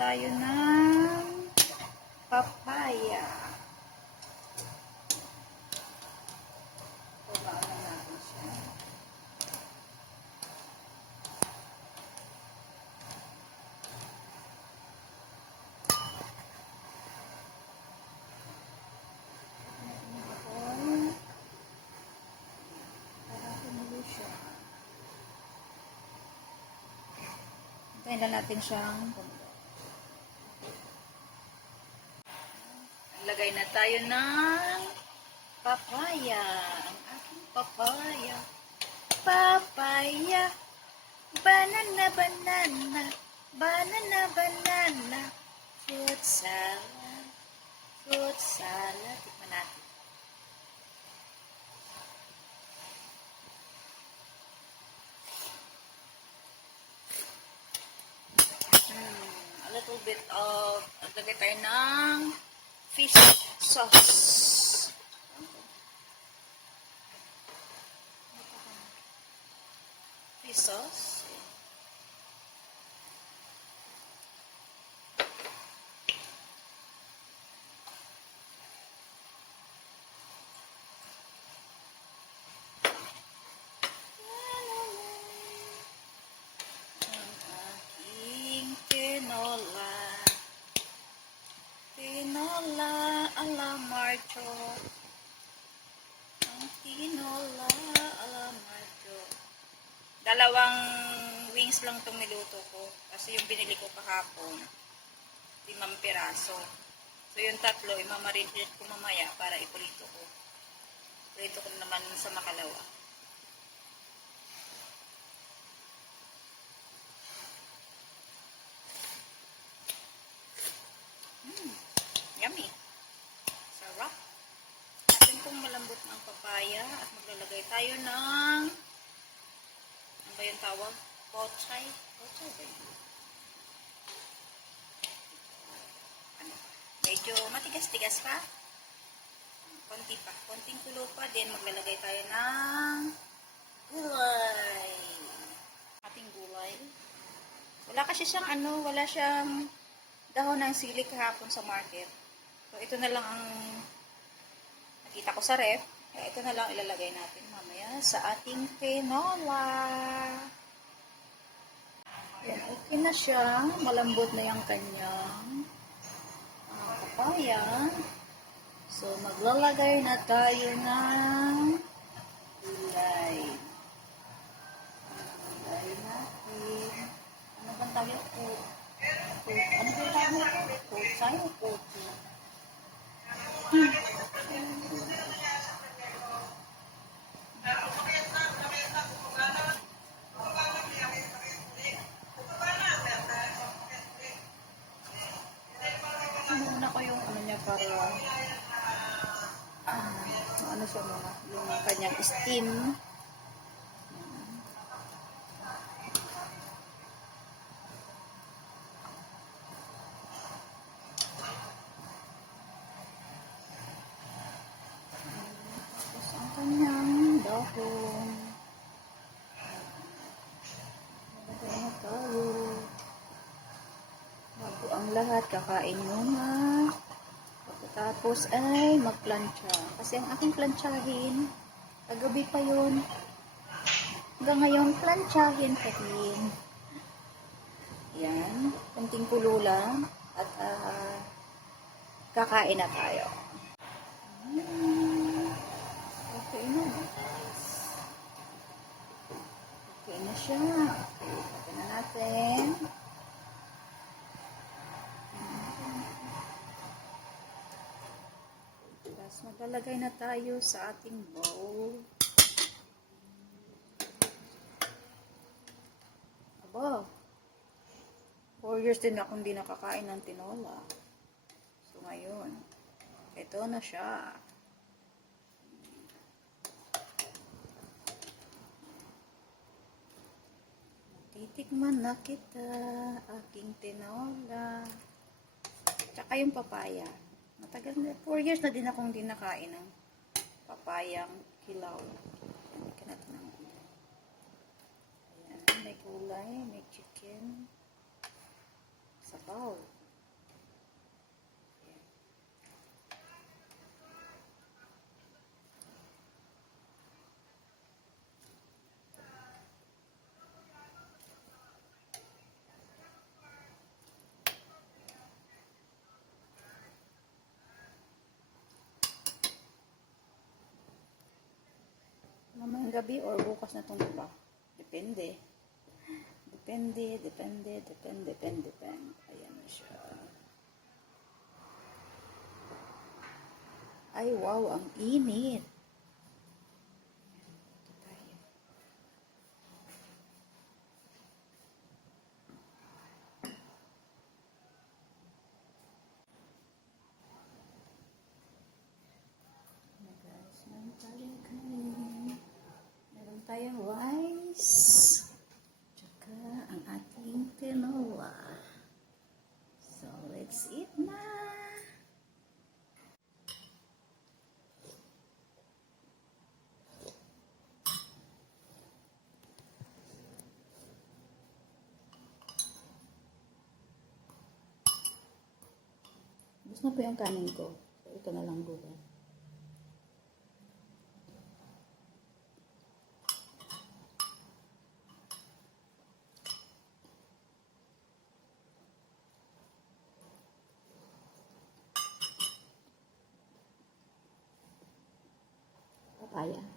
tayo ng papaya. Babaan na natin siya. Hintayin lang natin siyang lagay na tayo ng papaya. Ang aking papaya. Papaya. Banana, banana. Banana, banana. Fruit salad. Fruit salad. Tikman natin. A little bit of, lagay tayo ng fish sauce. Fish sauce. Tinola ala Marcho. Ang tinola ala Marcho. Dalawang wings lang itong niluto ko. Kasi yung binili ko kahapon, 5 piraso. So yung tatlo, imamarinate ko mamaya para iprito ko. Prito ko naman sa makalawa. Yummy. Sarap. Natin pong malambot ng papaya at maglalagay tayo ng ano ba yung tawag? Pochay? Pochay ba yun? Ano? Medyo matigas-tigas pa. Konti pa. Konting kulo pa. Then maglalagay tayo ng gulay. Ating gulay. Wala kasi siyang wala siyang dahon ng sili kahapon sa market. So, ito na lang ang nakita ko sa ref. Kaya ito na lang ilalagay natin mamaya sa ating tinola. Yan, okay na siya. Malambot na yung kanyang papaya. So, maglalagay na tayo ng gulay. Gulay natin. Ano bang tawag ko? Ano ba tawag nito? Pochay o pochay? Muna ko yung niya para ano siya muna, yung kanyang steam. Tapos ang kanyang dahon. Nalagay na tayo. Bago ang lahat, kakain muna. Pagkatapos ay magplansya. Kasi ang aking plansyahin, kagabi pa yun. Hanggang ngayon, plansyahin pa din. Yan. Kunting kulo lang. At kakain na tayo. Okay na. Okay na siya. Okay na natin. Tapos maglalagay na tayo sa ating bowl. Aba, 4 years din akong hindi nakakain ng tinola. So ngayon, ito na siya. Titikman na kita, aking tinola. Tsaka yung papaya. Matagal na, 4 years na din akong hindi nakain ng papayang hilaw. Ayan, natin ng gulay. Ayan, may gulay, may chicken. Sabaw. gabi or bukas na itong iba. Depende. Depende. Ayan na siya. Ay, wow, ang init. Ito tayo. Ayan guys, meron tayong kanin. Meron tayong rice. Tsaka ang ating tinola. So, let's eat na. Gusto na po yung kanin ko. So, ito na lang gulay. Papaya.